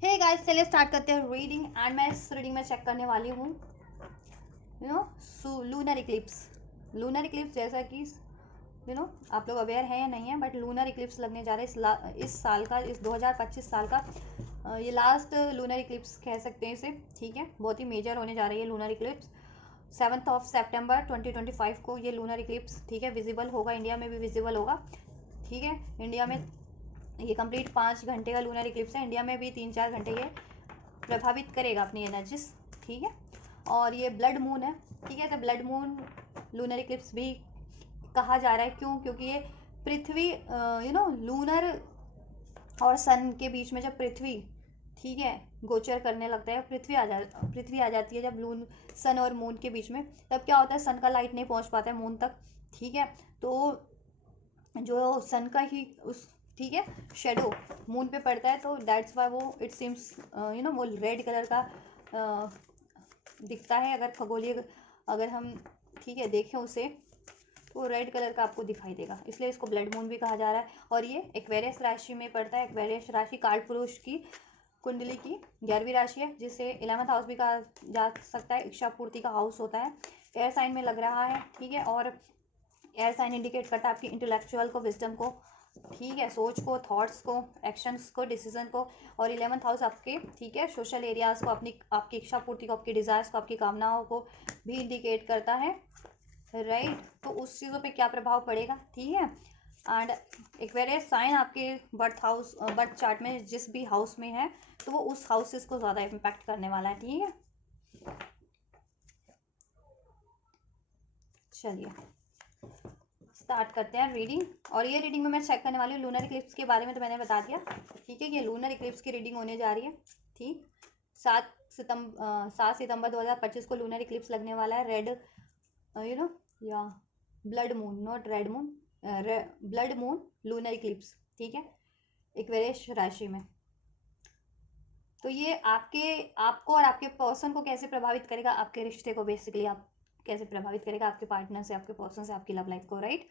Hey guys, चलिए start करते हैं रीडिंग। एंड मैं इस रीडिंग में चेक करने वाली हूँ लूनर इक्लिप्स। लूनर इक्लिप्स जैसा कि आप लोग अवेयर हैं या नहीं है, बट लूनर इक्लिप्स लगने जा रहा है इस साल का, इस 2025 साल का। ये लास्ट लूनर इक्लिप्स कह सकते हैं इसे। ठीक है, बहुत ही मेजर होने जा रही है लूनर इक्लिप्स। 7 सितंबर 2025 को ये लूनर इक्लिप्स, ठीक है, विजिबल होगा। इंडिया में भी विजिबल होगा। ठीक है, इंडिया में ये कंप्लीट 5 घंटे का लूनर इक्लिप्स है। इंडिया में भी 3-4 घंटे ये प्रभावित करेगा अपनी एनर्जीज। ठीक है, और ये ब्लड मून है। ठीक है, तो ब्लड मून लूनर इक्लिप्स भी कहा जा रहा है। क्यों? क्योंकि ये पृथ्वी लूनर और सन के बीच में जब पृथ्वी, ठीक है, गोचर करने लगता है, पृथ्वी आ जाती है जब सन और मून के बीच में, तब क्या होता है, सन का लाइट नहीं पहुंच पाता है मून तक। ठीक है, तो जो सन का ही उस, ठीक है, शेडो मून पे पड़ता है, तो दैट्स वाई वो इट सीम्स वो रेड कलर का दिखता है। अगर खगोलीय, अगर हम, ठीक है, देखें उसे, तो रेड कलर का आपको दिखाई देगा, इसलिए इसको ब्लड मून भी कहा जा रहा है। और ये एक्वेरियस राशि में पड़ता है। एक्वेरियस राशि कालपुरुष की कुंडली की 11वीं राशि है, जिसे 11th हाउस भी कहा जा सकता है। इच्छा पूर्ति का हाउस होता है। एयर साइन में लग रहा है। ठीक है, और एयर साइन इंडिकेट करता है आपकी इंटेलेक्चुअल को, विजडम को, ठीक है, सोच को, थॉट्स को, एक्शंस को, डिसीजन को। और 11th हाउस आपके, ठीक है, सोशल एरियाज को, अपनी आपकी इच्छा पूर्ति को, आपकी डिज़ायर्स को, आपकी कामनाओं को भी इंडिकेट करता है। राइट, तो उस चीज़ों पे क्या प्रभाव पड़ेगा। ठीक है, एंड एक्वेरियस साइन आपके बर्थ चार्ट में जिस भी हाउस में है, तो वो उस हाउसेस को ज़्यादा इम्पैक्ट करने वाला है। ठीक है, चलिए स्टार्ट करते हैं रीडिंग। और ये रीडिंग में मैं चेक करने वाली हूँ लूनर इक्लिप्स के बारे में, तो मैंने बता दिया। ठीक है, ये लूनर इक्लिप्स की रीडिंग होने जा रही है। ठीक, 7 सितंबर 2025 को लूनर इक्लिप्स लगने वाला है। रेड या blood moon, not red moon, blood moon lunar Eclipse. ठीक है, एक्वेरियस राशि में। तो ये आपको और आपके पर्सन को कैसे प्रभावित करेगा, आपके रिश्ते को बेसिकली आप कैसे प्रभावित करेगा, आपके पार्टनर से, आपके पर्सन से, आपकी लव लाइफ को। राइट,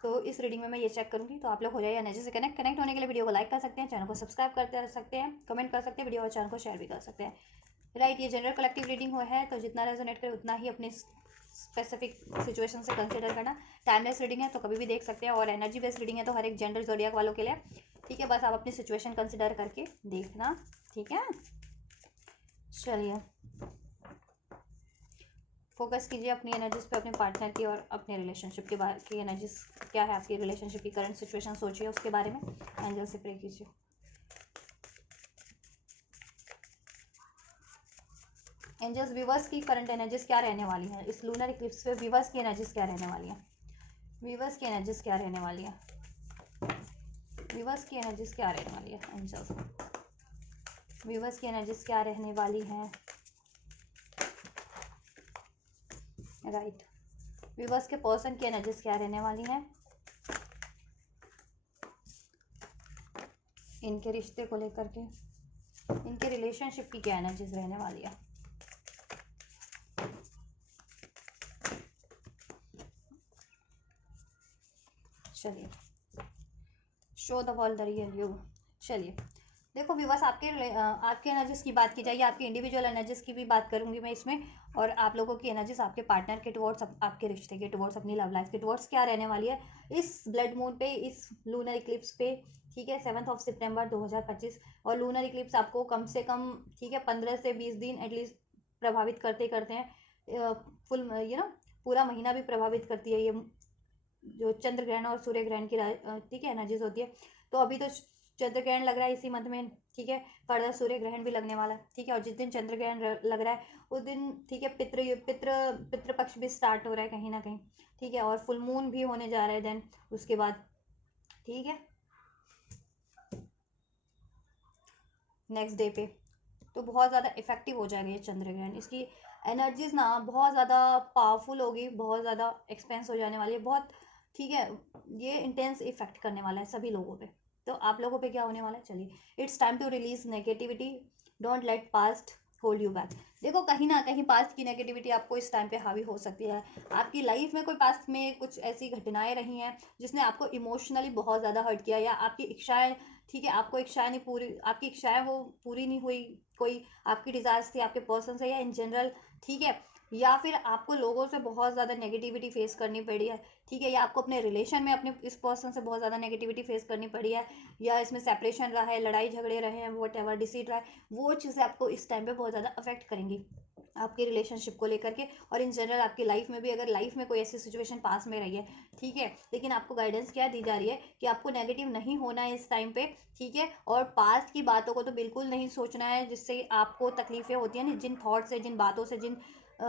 तो इस रीडिंग में मैं ये चेक करूंगी। तो आप लोग हो जाइए एनर्जी से कनेक्ट होने के लिए वीडियो को लाइक कर सकते हैं, चैनल को सब्सक्राइब करते रह सकते हैं, कमेंट कर सकते हैं, वीडियो और चैनल को शेयर भी कर सकते हैं। राइट, ये जनरल कलेक्टिव रीडिंग हो है, तो जितना रेजोनेट करे उतना ही अपने स्पेसिफिक सिचुएशन से कंसिडर करना। टाइमलेस रीडिंग है तो कभी भी देख सकते हैं, और एनर्जी बेस्ड रीडिंग है तो हर एक जेंडर जोडियाक वालों के लिए। ठीक है, बस आप अपनी सिचुएशन कंसिडर करके देखना। ठीक है, चलिए फोकस कीजिए अपनी एनर्जीज पे, अपने पार्टनर की और अपने रिलेशनशिप के बारे की एनर्जीज क्या है, आपकी रिलेशनशिप की करंट सिचुएशन सोचिए, उसके बारे में एंजल से प्रे कीजिए। एंजल्स, व्यूवर्स की करंट एनर्जीज क्या रहने वाली है इस लूनर इक्लिप्स पे? व्यूवर्स की एनर्जीज क्या रहने वाली है? व्यूवर्स की एनर्जीज क्या रहने वाली है? व्यूवर्स की एनर्जीज क्या रहने वाली है एंजल्स? व्यूवर्स की एनर्जीज क्या रहने वाली हैं? राइट, व्यूवर्स के पर्सन की एनर्जीज क्या रहने वाली हैं? इनके रिश्ते को लेकर के, इनके रिलेशनशिप की क्या एनर्जीज रहने वाली है? चलिए, show the world the real you. चलिए देखो व्यूवर्स, आपके एनर्जीज की बात की जाए, आपकी इंडिविजुअल एनर्जीज की भी बात करूंगी मैं इसमें, और आप लोगों की एनर्जीज आपके पार्टनर के टुवर्ड्स, आपके रिश्ते के टुवर्ड्स, अपनी लव लाइफ के टुवर्ड्स क्या रहने वाली है इस ब्लड मून पे, इस लूनर इक्लिप्स पे। ठीक है, 7 सितंबर 2025। और लूनर इक्लिप्स आपको कम से कम, ठीक है, 15 से 20 दिन एटलीस्ट प्रभावित करते करते हैं। फुल पूरा महीना भी प्रभावित करती है ये, जो चंद्र ग्रहण और सूर्य ग्रहण की, ठीक है, एनर्जीज होती है। तो अभी तो चंद्र ग्रहण लग रहा है इसी मंथ में। ठीक है, फर्दर सूर्य ग्रहण भी लगने वाला है। ठीक है, और जिस दिन चंद्र ग्रहण लग रहा है उस दिन, ठीक है, पितृ पक्ष भी स्टार्ट हो रहा है कहीं ना कहीं। ठीक है, और फुल मून भी होने जा रहा है देन उसके बाद। ठीक है, नेक्स्ट डे पे तो बहुत ज़्यादा इफेक्टिव हो जाएगा ये चंद्र ग्रहण। इसकी एनर्जीज ना बहुत ज़्यादा पावरफुल होगी, बहुत ज़्यादा एक्सपेंस हो जाने वाली है, बहुत। ठीक है, ये इंटेंस इफेक्ट करने वाला है सभी लोगों पे। तो आप लोगों पे क्या होने वाला है? चलिए, it's time to release negativity, don't let past hold you back. देखो कहीं ना कहीं पास्ट की नेगेटिविटी आपको इस टाइम पे हावी हो सकती है। आपकी लाइफ में कोई पास्ट में कुछ ऐसी घटनाएं रही हैं जिसने आपको इमोशनली बहुत ज़्यादा हर्ट किया, या आपकी इच्छाएं, ठीक है, आपको इच्छाएं नहीं पूरी, आपकी इच्छाएं वो पूरी नहीं हुई, कोई आपकी डिज़ायर्स थी आपके पर्सन से या इन जनरल, ठीक है, या फिर आपको लोगों से बहुत ज़्यादा नेगेटिविटी फेस करनी पड़ी है, ठीक है, या आपको अपने रिलेशन में अपने इस पर्सन से बहुत ज़्यादा नेगेटिविटी फेस करनी पड़ी है, या इसमें सेपरेशन रहा है, लड़ाई झगड़े रहे हैं, वट एवर डिसीट रहा है, वो चीज़ें आपको इस टाइम पे बहुत ज़्यादा अफेक्ट करेंगी आपके रिलेशनशिप को लेकर के, और इन जनरल आपकी लाइफ में भी, अगर लाइफ में कोई ऐसी सिचुएशन पास में रही है, ठीक है, लेकिन आपको गाइडेंस क्या दी जा रही है कि आपको नेगेटिव नहीं होना है इस टाइम पे, ठीक है, और पास्ट की बातों को तो बिल्कुल नहीं सोचना है जिससे आपको तकलीफें होती हैं ना, जिन थॉट से, जिन बातों से, जिन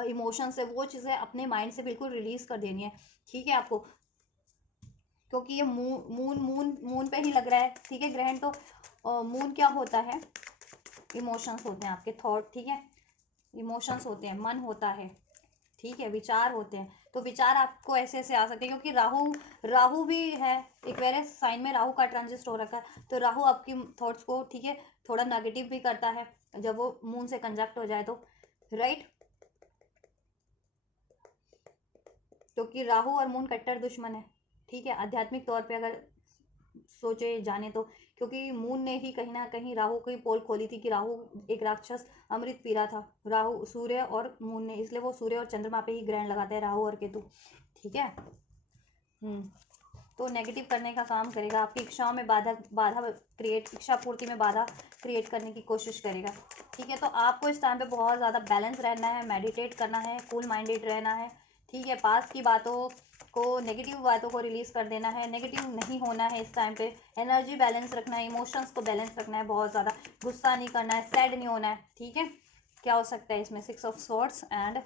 इमोशन से, वो चीज़ें अपने माइंड से बिल्कुल रिलीज कर देनी है, ठीक है आपको, क्योंकि ये मून मून मून पे ही लग रहा है, ठीक है, ग्रहण तो मून क्या होता है, इमोशंस होते हैं आपके थॉट, ठीक है, इमोशंस होते हैं, मन होता है, ठीक है, विचार होते हैं, तो विचार आपको ऐसे ऐसे आ सकते हैं क्योंकि राहु राहु भी है, एक वेरे साइन में राहु का ट्रांजिट हो रखा है, तो राहु आपकी थॉट्स को, ठीक है, थोड़ा नेगेटिव भी करता है जब वो मून से कंजक्ट हो जाए तो, राइट, क्योंकि राहु और मून कट्टर दुश्मन है, ठीक है, आध्यात्मिक तौर पे अगर सोचे जाने तो, क्योंकि मून ने ही कहीं ना कहीं राहु की पोल खोली थी कि राहु एक राक्षस अमृत पी रहा था, राहु सूर्य और मून ने, इसलिए वो सूर्य और चंद्रमा पे ही ग्रहण लगाते हैं राहु और केतु, ठीक है। तो नेगेटिव करने का काम करेगा, आपकी इच्छाओं में बाधा बाधा क्रिएट, इच्छा पूर्ति में बाधा क्रिएट करने की कोशिश करेगा, ठीक है। तो आपको इस टाइम पे बहुत ज़्यादा बैलेंस रहना है, मेडिटेट करना है, कूल माइंडेड रहना है, ठीक है, पास की बातों को, नेगेटिव बातों को रिलीज़ कर देना है, नेगेटिव नहीं होना है इस टाइम पे, एनर्जी बैलेंस रखना है, इमोशंस को बैलेंस रखना है, बहुत ज़्यादा गुस्सा नहीं करना है, सैड नहीं होना है, ठीक है। क्या हो सकता है इसमें, 6 of swords and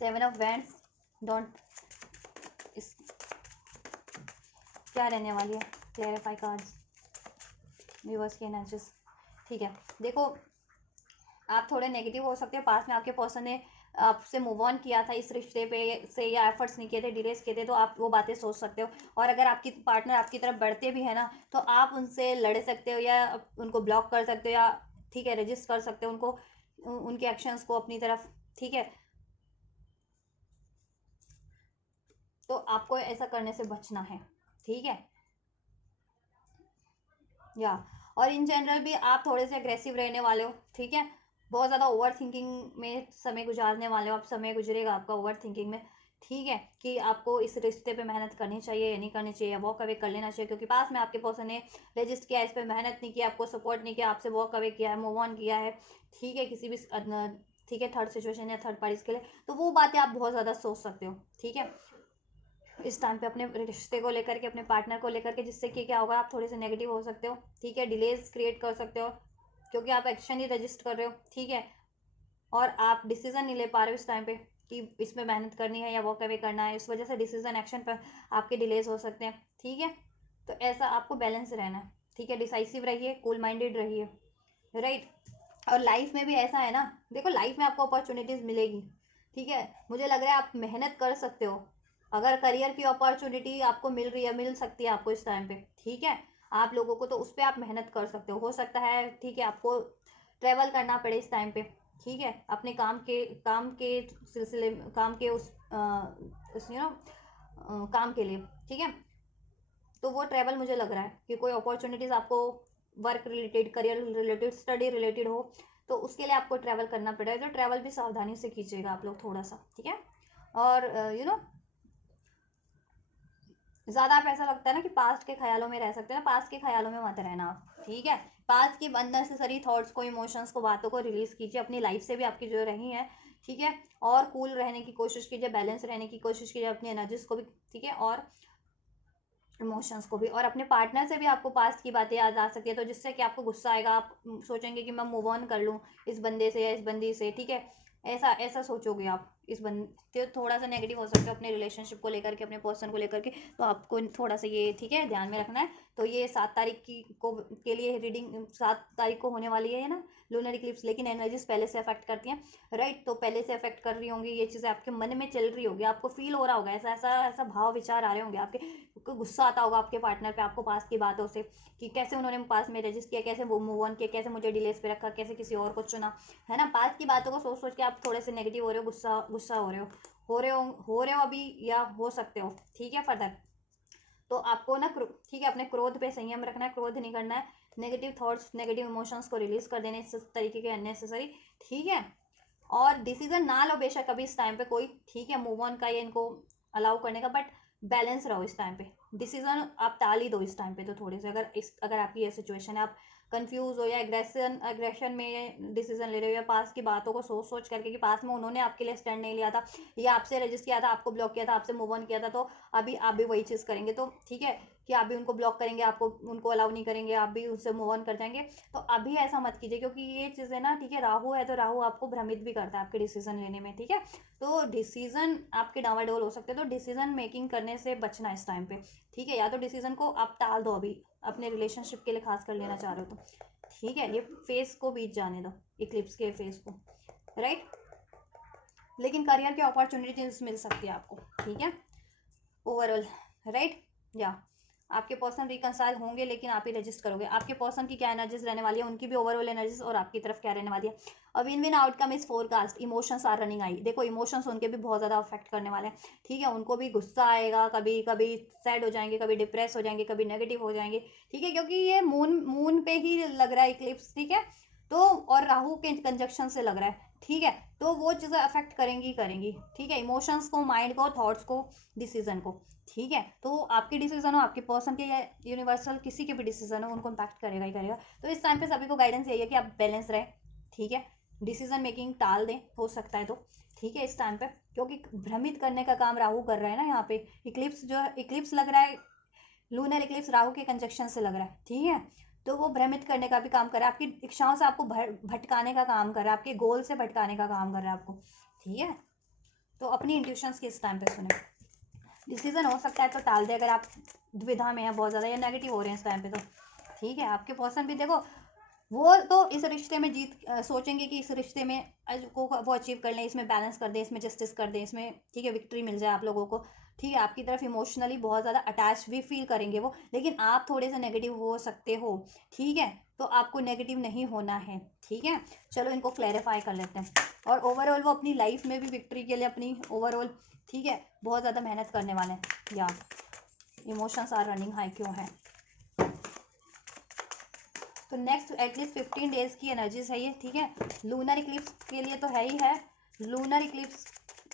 7 of wands, don't, इस क्या रहने वाली है, क्लैरिफाई कार्ड्स, व्यूअर्स की एनर्जीज, ठीक है। देखो, आप थोड़े नेगेटिव हो सकते हो, पास में आपके पर्सन ने आपसे मूव ऑन किया था इस रिश्ते पे से, या एफर्ट्स नहीं किए थे, डिलेस किए थे, तो आप वो बातें सोच सकते हो, और अगर आपकी पार्टनर आपकी तरफ बढ़ते भी है ना, तो आप उनसे लड़ सकते हो, या उनको ब्लॉक कर सकते हो, या ठीक है रजिस्ट कर सकते हो उनको, उनके एक्शंस को अपनी तरफ, ठीक है। तो आपको ऐसा करने से बचना है, ठीक है, या और इन जनरल भी आप थोड़े से अग्रेसिव रहने वाले हो, ठीक है, बहुत ज़्यादा ओवर थिंकिंग में समय गुजारने वाले हो आप, समय गुजरेगा आपका ओवर थिंकिंग में, ठीक है, कि आपको इस रिश्ते पे मेहनत करनी चाहिए या नहीं करनी चाहिए, वॉक अवे कर लेना चाहिए, क्योंकि पास में आपके पर्सन ने रजिस्ट किया, इस पर मेहनत नहीं किया, आपको सपोर्ट नहीं किया, आपसे वॉक अवे किया है, मूव ऑन किया है, ठीक है, किसी भी ठीक है, थर्ड सिचुएशन या थर्ड पार्टीज के लिए, तो वो बातें आप बहुत ज़्यादा सोच सकते हो, ठीक है, इस टाइम पे अपने रिश्ते को लेकर के, अपने पार्टनर को लेकर के, जिससे कि क्या होगा, आप थोड़े से नेगेटिव हो सकते हो, ठीक है, डिलेज क्रिएट कर सकते हो, क्योंकि आप एक्शन ही रजिस्ट कर रहे हो, ठीक है, और आप डिसीजन नहीं ले पा रहे हो इस टाइम पे कि इसमें मेहनत करनी है या वॉक अवे करना है, इस वजह से डिसीजन एक्शन पर आपके डिलेज हो सकते हैं, ठीक है। तो ऐसा आपको बैलेंस रहना है, ठीक है, डिसाइसिव रहिए, कूल माइंडेड रहिए, राइट। और लाइफ में भी ऐसा है ना, देखो लाइफ में आपको अपॉर्चुनिटीज़ मिलेगी, ठीक है, मुझे लग रहा है आप मेहनत कर सकते हो, अगर करियर की अपॉर्चुनिटी आपको मिल रही है, मिल सकती है आपको इस टाइम पे, ठीक है, आप लोगों को, तो उस पर आप मेहनत कर सकते हो सकता है, ठीक है, आपको ट्रैवल करना पड़े इस टाइम पे, ठीक है, अपने काम के सिलसिले में, काम के उस काम के लिए, ठीक है, तो वो ट्रैवल मुझे लग रहा है कि कोई अपॉर्चुनिटीज़ आपको work related, career related, study related हो, तो उसके लिए आपको ट्रैवल करना पड़ेगा, तो ट्रैवल भी सावधानी से कीजिएगा आप लोग थोड़ा सा, ठीक है। और ज़्यादा आप ऐसा लगता है ना कि पास्ट के ख्यालों में रह सकते हैं ना, पास्ट के ख्यालों में मत रहना आप, ठीक है, पास्ट की अननेसेसरी थॉट्स को, इमोशंस को, बातों को रिलीज कीजिए, अपनी लाइफ से भी आपकी जो रही है, ठीक है, और कूल रहने की कोशिश कीजिए, बैलेंस रहने की कोशिश कीजिए, अपनी एनर्जीज को भी, ठीक है, और इमोशंस को भी, और अपने पार्टनर से भी आपको पास्ट की बातें याद आ सकती है, तो जिससे कि आपको गुस्सा आएगा, आप सोचेंगे कि मैं मूव ऑन कर लूँ इस बंदे से या इस बंदी से, ठीक है, ऐसा ऐसा सोचोगे आप, इस बंदे तो थोड़ा सा नेगेटिव हो सकते हो अपने रिलेशनशिप को लेकर के, अपने पर्सन को लेकर के, तो आपको थोड़ा सा ये, ठीक है, ध्यान में रखना है। तो ये 7 तारीख की को के लिए रीडिंग, 7 तारीख को होने वाली है ना लूनर इक्लिप्स, लेकिन एनर्जीज पहले से अफेक्ट करती हैं, राइट, तो पहले से अफेक्ट कर रही होंगी ये चीज़ें, आपके मन में चल रही होगी, आपको फील हो रहा होगा, ऐसा ऐसा ऐसा भाव विचार आ रहे होंगे आपके, को गुस्सा आता होगा आपके पार्टनर पे, आपको पास की बातों से, कि कैसे उन्होंने पास में रजिस्ट किया, कैसे वो मूव ऑन किया, कैसे मुझे डिलेस पे रखा, कैसे किसी और को चुना, है ना, पास की बातों को सोच सोच के आप थोड़े से नेगेटिव हो रहे हो, गुस्सा गुस्सा हो रहे हो अभी, या हो सकते हो, ठीक है, फर्दर। तो आपको ना ठीक है अपने क्रोध पे संयम रखना है, क्रोध नहीं करना है, नेगेटिव थॉट्स नेगेटिव इमोशंस को रिलीज कर देने इस तरीके के अननेसेसरी, ठीक है। और डिसीजन ना लो बेशक अभी इस टाइम पे कोई, ठीक है, मूव ऑन का या इनको अलाउ करने का, बट बैलेंस रहो इस टाइम पे, डिसीजन आप टाल ही दो इस टाइम पे। तो थोड़े से अगर आपकी ये सिचुएशन है, आप कंफ्यूज हो या एग्रेशन में डिसीजन ले रहे हो, या पास की बातों को सोच सोच करके कि पास में उन्होंने आपके लिए स्टैंड नहीं लिया था, या आपसे रजिस्ट किया था, आपको ब्लॉक किया था, आपसे मूव ऑन किया था, तो अभी आप भी वही चीज़ करेंगे। तो ठीक है कि आप भी उनको ब्लॉक करेंगे, आपको उनको अलाउ नहीं करेंगे, आप भी उससे मूव ऑन कर जाएंगे। तो अभी ऐसा मत कीजिए, क्योंकि ये चीज़ें ना, ठीक है, राहु है तो राहु आपको भ्रमित भी करता है आपके डिसीजन लेने में, ठीक है। तो डिसीजन आपके डावाडोल हो सकते हैं, तो डिसीजन मेकिंग करने से बचना इस टाइम पे, ठीक है। या तो डिसीजन को आप टाल दो अभी, अपने रिलेशनशिप के लिए खास कर लेना चाह रहे हो तो, ठीक है, ये फेस को बीत जाने दो, इक्लिप्स के फेस को, राइट। लेकिन करियर की अपॉर्चुनिटीज मिल सकती है आपको, ठीक है, ओवरऑल, राइट। या आपके पर्सन रिकंसाइल होंगे, लेकिन आप ही रजिस्ट करोगे। आपके पर्सन की क्या एनर्जीज रहने वाली है, उनकी भी ओवरऑल एनर्जीज, और आपकी तरफ क्या रहने वाली है। A win win outcome is forecast, emotions are running high. देखो इमोशंस उनके भी बहुत ज़्यादा अफेक्ट करने वाले हैं, ठीक है। उनको भी गुस्सा आएगा, कभी कभी सैड हो जाएंगे, कभी डिप्रेस हो जाएंगे, कभी नेगेटिव हो जाएंगे, ठीक है, क्योंकि ये मून पे ही लग रहा है इक्लिप्स, ठीक है। तो और राहु के कंजक्शन से लग रहा है, ठीक है। तो वो चीज़ें अफेक्ट करेंगी करेंगी, ठीक है, इमोशंस को, माइंड को, थॉट्स को, डिसीजन को, ठीक है। तो आपके डिसीजन हो, आपके पर्सन के, या यूनिवर्सल किसी के भी डिसीजन हो, उनको इम्पैक्ट करेगा ही करेगा। तो इस टाइम पे सभी को गाइडेंस यही है कि आप बैलेंस रहे, ठीक है, डिसीजन मेकिंग टाल दें हो सकता है तो, ठीक है, इस टाइम पे, क्योंकि भ्रमित करने का काम राहु कर रहा है ना यहाँ पे। इक्लिप्स जो है, इक्लिप्स लग रहा है, लूनर इक्लिप्स राहु के कंजक्शन से लग रहा है, ठीक है। तो वो भ्रमित करने का भी काम कर रहा है, आपकी इच्छाओं से आपको भटकाने का काम कर रहा है, आपके गोल से भटकाने का काम कर रहा है आपको, ठीक है। तो अपनी इंट्यूशंस की इस टाइम पे सुने, डिसीजन हो सकता है तो टाल दे अगर आप दुविधा में है बहुत ज़्यादा या नेगेटिव हो रहे हैं इस टाइम पे तो, ठीक है। आपके पर्सन भी देखो, वो तो इस रिश्ते में सोचेंगे कि इस रिश्ते में को वो अचीव कर लें, इसमें बैलेंस कर दें, इसमें जस्टिस कर दें, इसमें, ठीक है, विक्ट्री मिल जाए आप लोगों को, ठीक है। आपकी तरफ इमोशनली बहुत ज़्यादा अटैच भी फील करेंगे वो, लेकिन आप थोड़े से नेगेटिव हो सकते हो, ठीक है। तो आपको नेगेटिव नहीं होना है, ठीक है। चलो इनको क्लैरिफाई कर लेते हैं। और ओवरऑल वो अपनी लाइफ में भी विक्ट्री के लिए अपनी ओवरऑल, ठीक है, बहुत ज़्यादा मेहनत करने वाले हैं। या इमोशंस आर रनिंग हाई क्यों है, तो नेक्स्ट एटलीस्ट 15 डेज की एनर्जीज है ये, ठीक है। लूनर इक्लिप्स के लिए तो है ही है, लूनर इक्लिप्स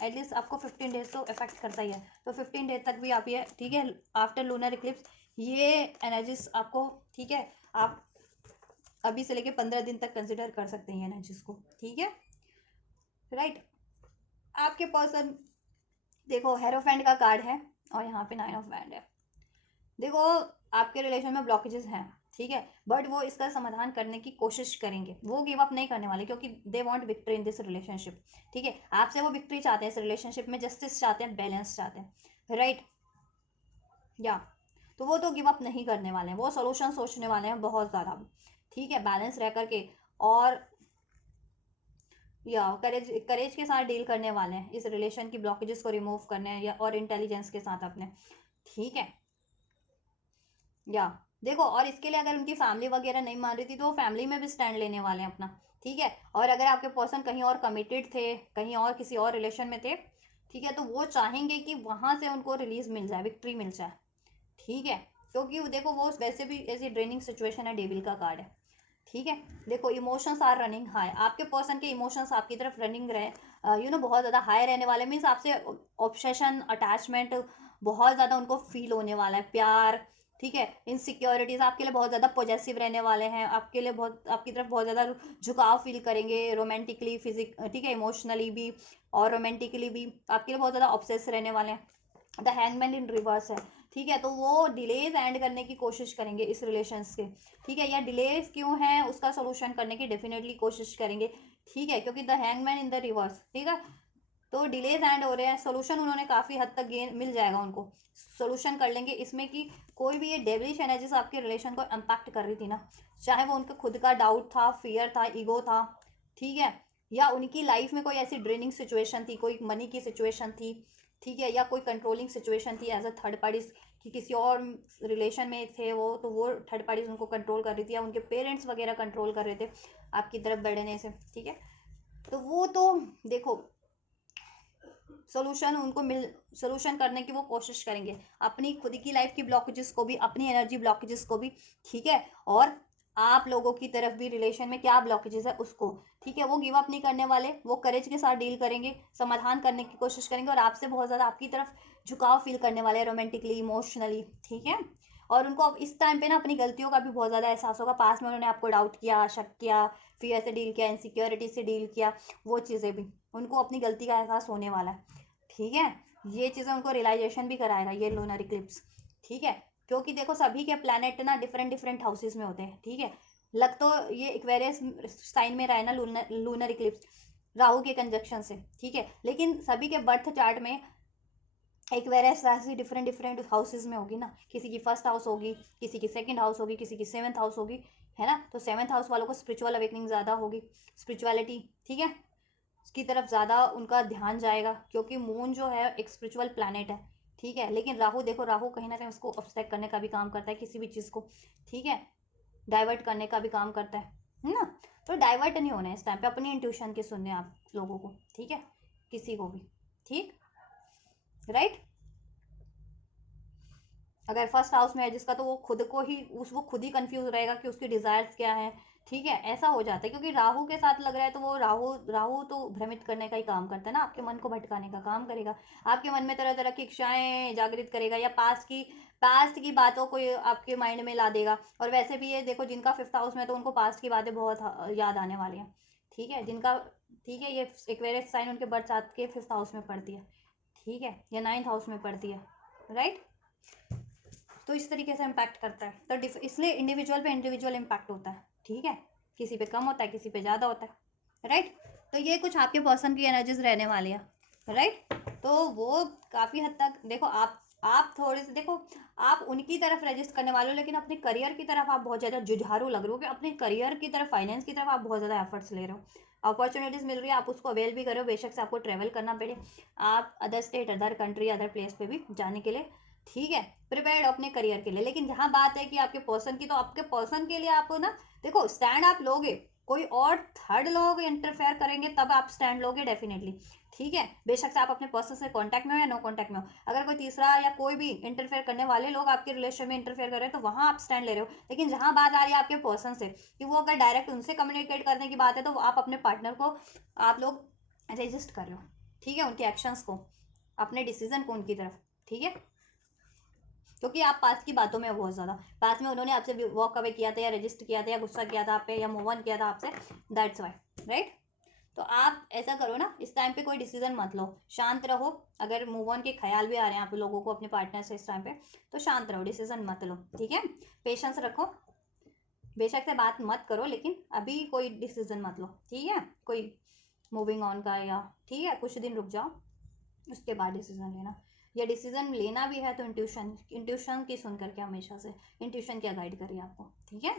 एटलीस्ट आपको 15 डेज तो इफेक्ट करता ही है, तो 15 डेज तक भी आप ये, ठीक है, आफ्टर लूनर इक्लिप्स ये एनर्जीज आपको, ठीक है, आप अभी से लेके 15 दिन तक कंसिडर कर सकते हैं एनर्जीज को, ठीक है, राइट। आपके पर्सन देखो हेरोफेंट का कार्ड है, और यहाँ पे 9 ऑफ वैंड है। देखो आपके रिलेशन में ब्लॉकेजेस हैं, ठीक है, बट वो इसका समाधान करने की कोशिश करेंगे, वो गिव अप नहीं करने वाले, क्योंकि they want victory in this relationship, ठीक है। आपसे वो विक्ट्री चाहते हैं इस रिलेशनशिप में, जस्टिस चाहते हैं, बैलेंस चाहते हैं, राइट। या तो वो तो गिव अप नहीं करने वाले हैं, वो सोल्यूशन सोचने वाले हैं बहुत ज़्यादा, ठीक है, बैलेंस रह करके, और या करेज करेज के साथ डील करने वाले हैं इस रिलेशन की ब्लॉकेजेस को रिमूव करने, या और इंटेलिजेंस के साथ अपने, ठीक है। या देखो, और इसके लिए अगर उनकी फैमिली वगैरह नहीं मान रही थी, तो वो फैमिली में भी स्टैंड लेने वाले हैं अपना, ठीक है। और अगर आपके पर्सन कहीं और कमिटेड थे, कहीं और किसी और रिलेशन में थे, ठीक है, तो वो चाहेंगे कि वहां से उनको रिलीज मिल जाए, विक्ट्री मिल जाए, ठीक है। क्योंकि देखो वो वैसे भी ऐसी ड्रेनिंग सिचुएशन है, डेविल का कार्ड है, ठीक है। देखो इमोशंस आर रनिंग हाई, आपके पर्सन के इमोशंस आपकी तरफ रनिंग रहे, बहुत ज़्यादा हाई रहने वाले, मीन्स आपसे ऑब्सेशन, अटैचमेंट बहुत ज़्यादा उनको फील होने वाला है, प्यार, ठीक है। इनसिक्योरिटीज आपके लिए बहुत ज़्यादा पॉजिटिव रहने वाले हैं, आपके लिए बहुत, आपकी तरफ बहुत ज़्यादा झुकाव फील करेंगे, रोमांटिकली, ठीक है, इमोशनली भी और रोमांटिकली भी आपके लिए बहुत ज़्यादा ऑब्सेस रहने वाले हैं। द हैंगमैन इन रिवर्स है, ठीक है। तो वो डिलेज एंड करने की कोशिश करेंगे इस रिलेशंस के, ठीक है, या डिलेज क्यों है उसका सोल्यूशन करने की डेफिनेटली कोशिश करेंगे, ठीक है, क्योंकि the hangman in the reverse, ठीक है। तो डिलेज एंड हो रहे हैं, सोल्यूशन उन्होंने काफ़ी हद तक गेन मिल जाएगा उनको, सोल्यूशन कर लेंगे इसमें कि कोई भी ये डेविलिश एनर्जीज आपके रिलेशन को इम्पैक्ट कर रही थी ना, चाहे वो उनका खुद का डाउट था, फियर था, ईगो था, ठीक है, या उनकी लाइफ में कोई ऐसी ड्रेनिंग सिचुएशन थी, कोई मनी की सिचुएशन थी, ठीक है, या कोई कंट्रोलिंग सिचुएशन थी एज अ थर्ड पार्टीज, कि किसी और रिलेशन में थे वो, तो वो थर्ड पार्टीज उनको कंट्रोल कर रही थी, या उनके पेरेंट्स वगैरह कंट्रोल कर रहे थे आपकी तरफ बढ़ने से, ठीक है। तो वो तो देखो सोल्यूशन उनको सोल्यूशन करने की वो कोशिश करेंगे, अपनी खुद की लाइफ की ब्लॉकेजेस को भी, अपनी एनर्जी ब्लॉकेजेस को भी, ठीक है। और आप लोगों की तरफ भी रिलेशन में क्या ब्लॉकेजेस है उसको, ठीक है, वो गिव अप नहीं करने वाले, वो करेज के साथ डील करेंगे, समाधान करने की कोशिश करेंगे, और आपसे बहुत ज़्यादा आपकी तरफ झुकाव फील करने वाले हैं, रोमांटिकली, इमोशनली, ठीक है। और उनको अब इस टाइम पे ना अपनी गलतियों का भी बहुत ज़्यादा एहसास होगा। पास में उन्होंने आपको डाउट किया, शक किया, फियर से डील किया, इनसिक्योरिटी से डील किया, वो चीज़ें भी उनको अपनी गलती का एहसास होने वाला है, ठीक है। ये चीज़ें उनको रियलाइजेशन भी कराएगा ये लूनर इक्लिप्स, ठीक है। क्योंकि देखो सभी के प्लैनेट ना डिफरेंट डिफरेंट हाउसेस में होते हैं, ठीक है। लग तो ये इक्वेरियस साइन में रहा है ना लूनर इक्लिप्स, राहु के कंजक्शन से, ठीक है, लेकिन सभी के बर्थ चार्ट में एक्वेरियस राशि डिफरेंट डिफरेंट हाउसेज में होगी ना। किसी की फर्स्ट हाउस होगी, किसी की सेकंड हाउस होगी, किसी की सेवन्थ हाउस होगी, है ना। तो सेवन्थ हाउस वालों को स्पिरिचुअल अवेकनिंग ज़्यादा होगी, स्पिरिचुअलिटी, ठीक है, उसकी तरफ ज़्यादा उनका ध्यान जाएगा, क्योंकि मून जो है एक स्पिरिचुअल प्लैनेट है, ठीक है। लेकिन राहु देखो, राहु कहीं ना कहीं उसको ऑब्स्ट्रैक्ट करने का भी काम करता है, किसी भी चीज़ को, ठीक है, डाइवर्ट करने का भी काम करता है ना। तो डाइवर्ट नहीं होना है इस टाइम पे, अपनी इंट्यूशन के सुनने आप लोगों को, ठीक है, किसी को भी, ठीक, राइट। अगर फर्स्ट हाउस में है जिसका, तो वो खुद को ही वो खुद ही कंफ्यूज रहेगा कि उसकी डिजायर्स क्या है, ठीक है, ऐसा हो जाता है। क्योंकि राहु के साथ लग रहा है, तो वो राहु राहु तो भ्रमित करने का ही काम करता है ना, आपके मन को भटकाने का काम करेगा, आपके मन में तरह तरह की इच्छाएं जागृत करेगा, या पास्ट की बातों को ये आपके माइंड में ला देगा। और वैसे भी ये देखो, जिनका फिफ्थ हाउस में, तो उनको पास्ट की बातें बहुत याद आने वाली हैं, ठीक है, जिनका, ठीक है, ये एक्वेरियस साइन उनके बर्थ चार्ट के फिफ्थ हाउस में पड़ती है, ठीक है, या नाइन्थ हाउस में पड़ती है, राइट। तो इस तरीके से इम्पैक्ट करता है। तो इसलिए इंडिविजुअल पे इंडिविजुअल इम्पैक्ट होता है, ठीक है, किसी पे कम होता है, किसी पे ज़्यादा होता है, राइट। तो ये कुछ आपके पर्सन की एनर्जीज रहने वाली है, राइट। तो वो काफ़ी हद तक देखो, आप थोड़े से देखो, आप उनकी तरफ रजिस्ट करने वाले हो, लेकिन अपने करियर की तरफ आप बहुत ज़्यादा जुझारू लग रहे हो, कि अपने करियर की तरफ, फाइनेंस की तरफ आप बहुत ज़्यादा एफर्ट्स ले रहे हो, अपॉर्चुनिटीज़ मिल रही है, आप उसको अवेल भी कर रहे हो, बेशक से आपको ट्रैवल करना पड़े, आप other state, other country, other place पे भी जाने के लिए, ठीक है, प्रिपेयर्ड अपने करियर के लिए। लेकिन जहां बात है कि आपके पर्सन की, तो आपके पर्सन के लिए आप ना देखो, स्टैंड आप लोगे, कोई और थर्ड लोग इंटरफेयर करेंगे तब आप स्टैंड लोगे डेफिनेटली, ठीक है, बेशक से आप अपने पर्सन से कांटेक्ट में हो या नो कांटेक्ट में हो। अगर कोई तीसरा या कोई भी इंटरफेयर करने वाले लोग आपके रिलेशन में इंटरफेयर कर रहे हैं, तो वहां आप स्टैंड ले रहे हो। लेकिन जहां बात आ रही है आपके पर्सन से, कि वो अगर डायरेक्ट उनसे कम्युनिकेट करने की बात है, तो आप अपने पार्टनर को, आप लोग रजिस्ट कर रहे हो, ठीक है, उनके एक्शंस को, अपने डिसीजन को उनकी तरफ, ठीक है। क्योंकि आप पास्ट की बातों में बहुत ज़्यादा, पास्ट में उन्होंने आपसे वॉक अवे किया था, या रजिस्ट किया था, या गुस्सा किया था आप पे, या मूव ऑन किया था आपसे, दैट्स वाई, राइट। तो आप ऐसा करो ना, इस टाइम पे कोई डिसीजन मत लो, शांत रहो। अगर मूव ऑन के ख्याल भी आ रहे हैं आप लोगों को अपने पार्टनर से इस टाइम पे, तो शांत रहो, डिसीजन मत लो, ठीक है, पेशेंस रखो, बेशक से बात मत करो, लेकिन अभी कोई डिसीजन मत लो, ठीक है, कोई मूविंग ऑन का, या ठीक है, कुछ दिन रुक जाओ, उसके बाद डिसीजन लेना। या डिसीजन लेना भी है तो इंट्यूशन की सुन करके, हमेशा से इंट्यूशन क्या गाइड करिए आपको, ठीक है।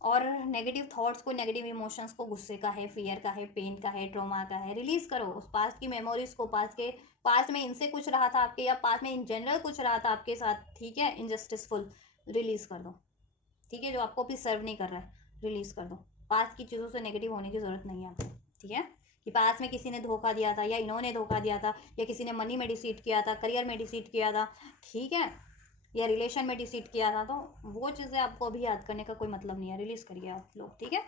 और नेगेटिव थॉट्स को, नेगेटिव इमोशंस को, गुस्से का है, फियर का है, पेन का है, ट्रॉमा का है, रिलीज करो उस पास्ट की मेमोरीज को, पास्ट में इनसे कुछ रहा था आपके, या पास्ट में इन जनरल कुछ रहा था आपके साथ, ठीक है, इनजस्टिसफुल, रिलीज कर दो, ठीक है, जो आपको भी सर्व नहीं कर रहा है, रिलीज कर दो। पास्ट की चीज़ों से नेगेटिव होने की जरूरत नहीं है आपको, ठीक है, कि पास्ट में किसी ने धोखा दिया था, या इन्होंने धोखा दिया था, या किसी ने मनी में डिसीट किया था, करियर में डिसीट किया था, ठीक है, या रिलेशन में डिसीट किया था, तो वो चीज़ें आपको अभी याद करने का कोई मतलब नहीं है, रिलीज करिए आप लोग, ठीक है।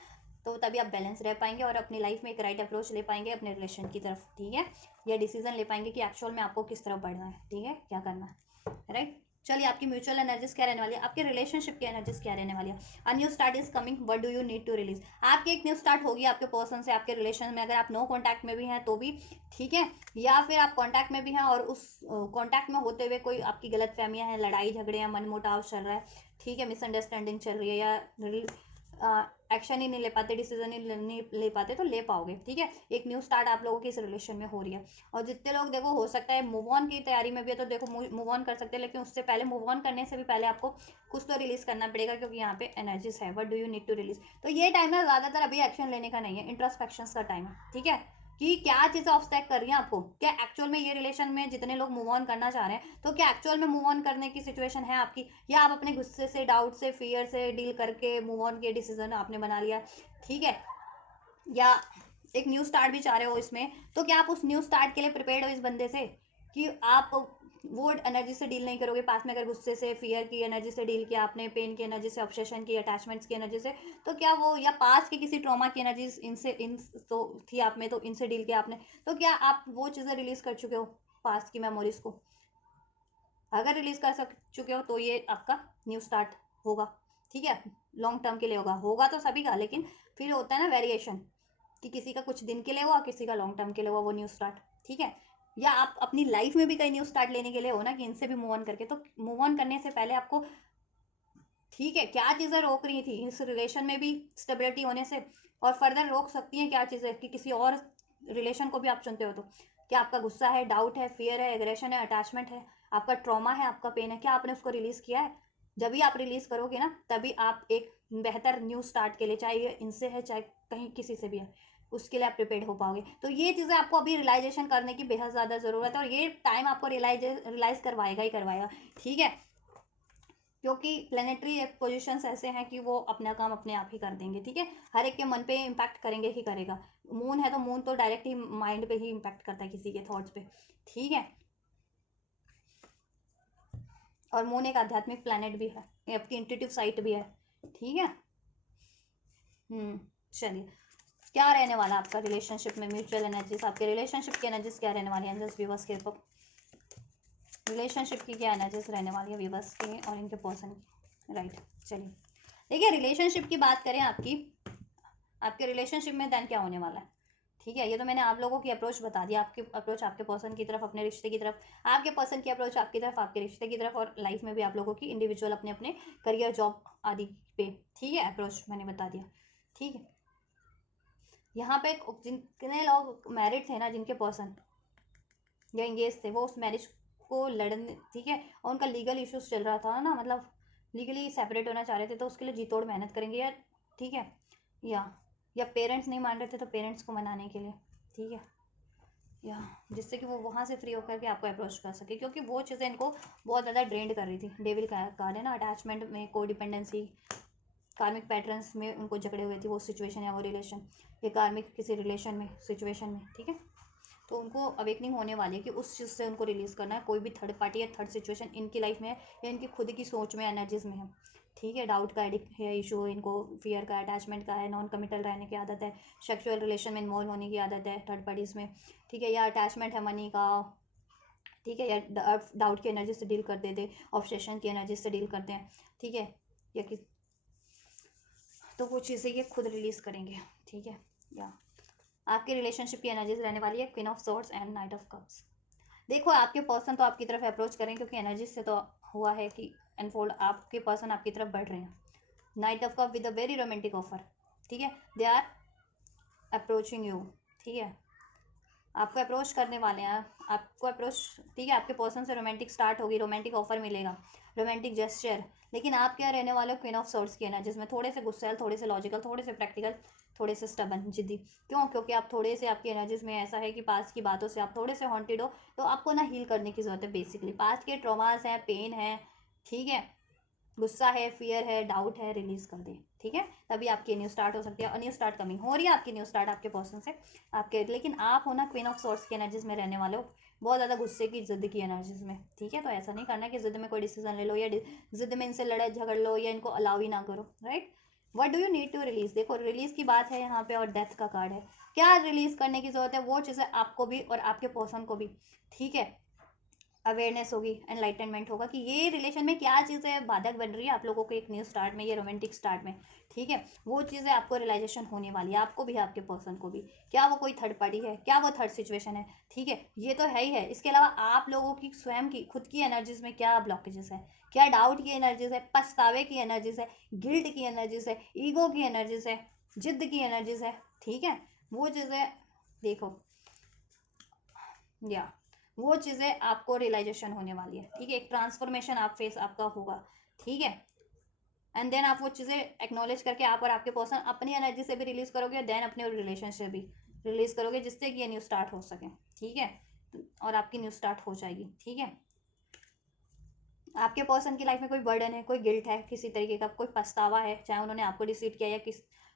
तो तभी आप बैलेंस रह पाएंगे, और अपनी लाइफ में एक राइट अप्रोच ले पाएंगे अपने रिलेशन की तरफ, ठीक है, या डिसीजन ले पाएंगे कि एक्चुअल में आपको किस तरफ बढ़ना है, ठीक है, क्या करना है, राइट। चलिए, आपकी म्यूचुअल एनर्जीज क्या रहने वाली है, आपके रिलेशनशिप की एनर्जीज क्या रहने वाली है। A new start is coming, what do you need to release. आपकी एक न्यू स्टार्ट होगी आपके पर्सन से, आपके रिलेशन में, अगर आप नो कॉन्टैक्ट में भी हैं तो भी, ठीक है, या फिर आप कॉन्टैक्ट में भी हैं और उस कॉन्टैक्ट में होते हुए कोई आपकी गलत फहमियाँ हैं, लड़ाई झगड़े हैं, मन मुटाव चल रहा है, ठीक है, मिसअंडरस्टैंडिंग चल रही है, या एक्शन ही नहीं ले पाते, डिसीजन ही नहीं ले पाते, तो ले पाओगे, ठीक है। एक न्यू स्टार्ट आप लोगों की इस रिलेशन में हो रही है। और जितने लोग देखो, हो सकता है मूव ऑन की तैयारी में भी है, तो देखो मूव ऑन कर सकते हैं, लेकिन उससे पहले, मूव ऑन करने से भी पहले आपको कुछ तो रिलीज करना पड़ेगा, क्योंकि यहाँ पे एनर्जीज है, what do you need to release. तो ये टाइम है ज़्यादातर अभी एक्शन लेने का नहीं है, इंट्रोस्पेक्शन का टाइम है, ठीक है, कि क्या चीज़ें ऑब्स्टैक कर रही हैं आपको, क्या एक्चुअल में ये रिलेशन में जितने लोग मूव ऑन करना चाह रहे हैं, तो क्या एक्चुअल में मूव ऑन करने की सिचुएशन है आपकी, या आप अपने गुस्से से, डाउट से, फियर से डील करके मूव ऑन के डिसीजन आपने बना लिया, ठीक है, या एक न्यू स्टार्ट भी चाह रहे हो इसमें, तो क्या आप उस न्यू स्टार्ट के लिए प्रिपेयर्ड हो इस बंदे से, कि आप वो एनर्जी से डील नहीं करोगे। पास में अगर गुस्से से, फियर की एनर्जी से डील किया आपने, पेन की एनर्जी से, ऑब्सेशन की, अटैचमेंट्स की एनर्जी से, तो क्या वो, या पास के किसी ट्रॉमा की एनर्जीज इनसे इन तो थी आप में, तो इनसे डील किया आपने, तो क्या आप वो चीज़ें रिलीज कर चुके हो पास्ट की मेमोरीज को? अगर रिलीज कर चुके हो तो ये आपका न्यू स्टार्ट होगा, ठीक है। लॉन्ग टर्म के लिए होगा तो सभी का, लेकिन फिर होता है ना वेरिएशन, कि किसी का कुछ दिन के लिए हुआ, किसी का लॉन्ग टर्म के लिए हुआ वो न्यू स्टार्ट, ठीक है। या आप अपनी लाइफ में भी कई न्यू स्टार्ट लेने के लिए हो ना, कि इनसे भी मूव ऑन करके, तो मूव ऑन करने से पहले आपको, ठीक है, क्या चीज़ें रोक रही थी इस रिलेशन में भी स्टेबिलिटी होने से, और फर्दर रोक सकती हैं क्या चीज़ें, कि किसी और रिलेशन को भी आप चुनते हो तो, क्या आपका गुस्सा है, डाउट है, फियर है, एग्रेशन है, अटैचमेंट है, आपका ट्रॉमा है, आपका पेन है, क्या आपने उसको रिलीज किया है? जब भी आप रिलीज करोगे ना, तभी आप एक बेहतर न्यू स्टार्ट के लिए, चाहे ये इनसे है चाहे कहीं किसी से भी है, उसके लिए आप प्रिपेयर हो पाओगे। तो ये चीज़ें आपको अभी रियलाइजेशन करने की बेहद ज़्यादा ज़रूरत है, और ये टाइम आपको रियलाइज करवाएगा ही करवाएगा, ठीक है। क्योंकि प्लेनेटरी पोजिशंस ऐसे हैं कि वो अपना काम अपने आप ही कर देंगे, ठीक है। हर एक के मन पे इम्पैक्ट करेंगे ही करेगा। मून है तो मून तो डायरेक्ट ही माइंड पे ही इम्पैक्ट करता है, किसी के थॉट्स पे, ठीक है। और मून एक आध्यात्मिक प्लैनेट भी है, ये आपकी इंट्यूटिव साइट भी है, ठीक है। चलिए, क्या रहने वाला आपका रिलेशनशिप में म्यूचुअल एनर्जीज, आपके रिलेशनशिप की एनर्जीज क्या रहने वाली है एंजल्स व्यूअर्स के, रिलेशनशिप की क्या एनर्जीज रहने वाली है व्यूअर्स के और इनके पर्सन की, राइट। चलिए, देखिए रिलेशनशिप की बात करें आपकी, आपके रिलेशनशिप में देन क्या होने वाला है, ठीक है। ये तो मैंने आप लोगों की अप्रोच बता दिया, आपकी अप्रोच आपके पर्सन की तरफ, अपने रिश्ते की तरफ, आपके पर्सन की अप्रोच आपकी तरफ, आपके रिश्ते की तरफ, और लाइफ में भी आप लोगों की इंडिविजुअल अपने अपने करियर, जॉब आदि पे, ठीक है, अप्रोच मैंने बता दिया, ठीक है। यहाँ पे जितने लोग मैरिड थे ना, जिनके पर्सन या इंगेज थे, वो उस मैरिज को लड़ने, ठीक है, और उनका लीगल इश्यूज चल रहा था ना, मतलब लीगली सेपरेट होना चाह रहे थे, तो उसके लिए जी तोड़ मेहनत करेंगे यार, ठीक है। या पेरेंट्स नहीं मान रहे थे तो पेरेंट्स को मनाने के लिए, ठीक है, या जिससे कि वो वहाँ से फ्री होकर के आपको अप्रोच कर सके, क्योंकि वो चीज़ें इनको बहुत ज़्यादा ड्रेंड कर रही थी। डेविल का कार्ड है ना, अटैचमेंट में, को डिपेंडेंसी, कार्मिक पैटर्न्स में उनको जकड़े हुए थे वो सिचुएशन या वो रिलेशन, ये कार्मिक किसी रिलेशन में, सिचुएशन में, ठीक है। तो उनको अवेकनिंग होने वाली है कि उस चीज़ से उनको रिलीज़ करना है। कोई भी थर्ड पार्टी या थर्ड सिचुएशन इनकी लाइफ में है, या इनकी खुद की सोच में, एनर्जीज में है, ठीक है। डाउट का एडिक्ट है इशू इनको, फियर का, अटैचमेंट का है, नॉन कमिटल रहने की आदत है, सेक्सुअल रिलेशन में इन्वॉल्व होने की आदत है थर्ड पार्टीज में, ठीक है, या अटैचमेंट है मनी का, ठीक है, या डाउट की एनर्जी से डील कर देते, ऑब्सेशन की एनर्जी से डील करते हैं, ठीक है, या कि तो वो चीज़ें ये खुद रिलीज़ करेंगे, ठीक है। या आपके रिलेशनशिप की एनर्जीज रहने वाली है queen of swords and night of cups. देखो, आपके पर्सन तो आपकी तरफ अप्रोच करें, क्योंकि एनर्जी से तो हुआ है कि अनफोल्ड, आपके पर्सन आपकी तरफ बढ़ रहे हैं। Night of cup with a very romantic offer, ठीक है, दे आर अप्रोचिंग यू, ठीक है, आपको अप्रोच करने वाले हैं, आपको अप्रोच, ठीक है, आपके पर्सन से रोमांटिक स्टार्ट होगी, रोमांटिक ऑफर मिलेगा, रोमांटिक जेस्चर। लेकिन आप क्या रहने वाले हो क्वीन ऑफ सॉर्ड्स की एनर्जी, जिसमें थोड़े से गुस्सैल, थोड़े से लॉजिकल, थोड़े से प्रैक्टिकल, थोड़े से स्टबन, जिद्दी। क्यों? क्योंकि आप थोड़े से, आपकी एनर्जीज में ऐसा है कि पास्ट की बातों से आप थोड़े से हॉन्टेड हो, तो आपको ना हील करने की जरूरत है। बेसिकली पास्ट के ट्रॉमास हैं, पेन है, ठीक है, गुस्सा है, फियर है, डाउट है, रिलीज कर दें, ठीक है। तभी आपकी न्यू स्टार्ट हो सकती है, और न्यू स्टार्ट कमिंग हो रही है आपकी, न्यू स्टार्ट आपके पर्सन से आपके। लेकिन आप हो ना क्वीन ऑफ सॉर्ड्स की एनर्जीज में रहने वाले हो, बहुत ज़्यादा गुस्से की, जिद की एनर्जीज में, ठीक है। तो ऐसा नहीं करना कि जिद में कोई डिसीजन ले लो, या जिद में इनसे लड़ाई झगड़ लो, या इनको अलाउ ही ना करो, right. What do you need to release, देखो रिलीज की बात है यहाँ पे, और डेथ का कार्ड है। क्या रिलीज करने की जरूरत है? वो चीज़ें आपको भी और आपके पर्सन को भी, ठीक है, अवेयरनेस होगी, एनलाइटनमेंट होगा कि ये रिलेशन में क्या चीज़ें बाधक बन रही है आप लोगों को एक न्यू स्टार्ट में, ये रोमांटिक स्टार्ट में, ठीक है। वो चीज़ें आपको रियलाइजेशन होने वाली है, आपको भी है, आपके पर्सन को भी। क्या वो कोई थर्ड पार्टी है, क्या वो थर्ड सिचुएशन है, ठीक है, ये तो है ही है। इसके अलावा आप लोगों की स्वयं की खुद की एनर्जीज में क्या ब्लॉकेजेस है, क्या डाउट की एनर्जीज है, पछतावे की एनर्जीज है, गिल्ट की एनर्जीज है, ईगो की एनर्जीज है, जिद की एनर्जीज है, ठीक है। वो चीज़ें देखो, या वो चीज़ें आपको रियलाइजेशन होने वाली है, ठीक है, एक ट्रांसफॉर्मेशन आप फेस आपका होगा, ठीक है। एंड देन आप वो चीज़ें एक्नॉलेज करके आप और आपके पर्सन अपनी एनर्जी से भी रिलीज करोगे, देन अपने रिलेशनशिप भी रिलीज करोगे, जिससे कि ये न्यू स्टार्ट हो सके, ठीक है, और आपकी न्यू स्टार्ट हो जाएगी, ठीक है। आपके पर्सन की लाइफ में कोई बर्डन है, कोई गिल्ट है किसी तरीके का, कोई पछतावा है, चाहे उन्होंने आपको डिसीट किया या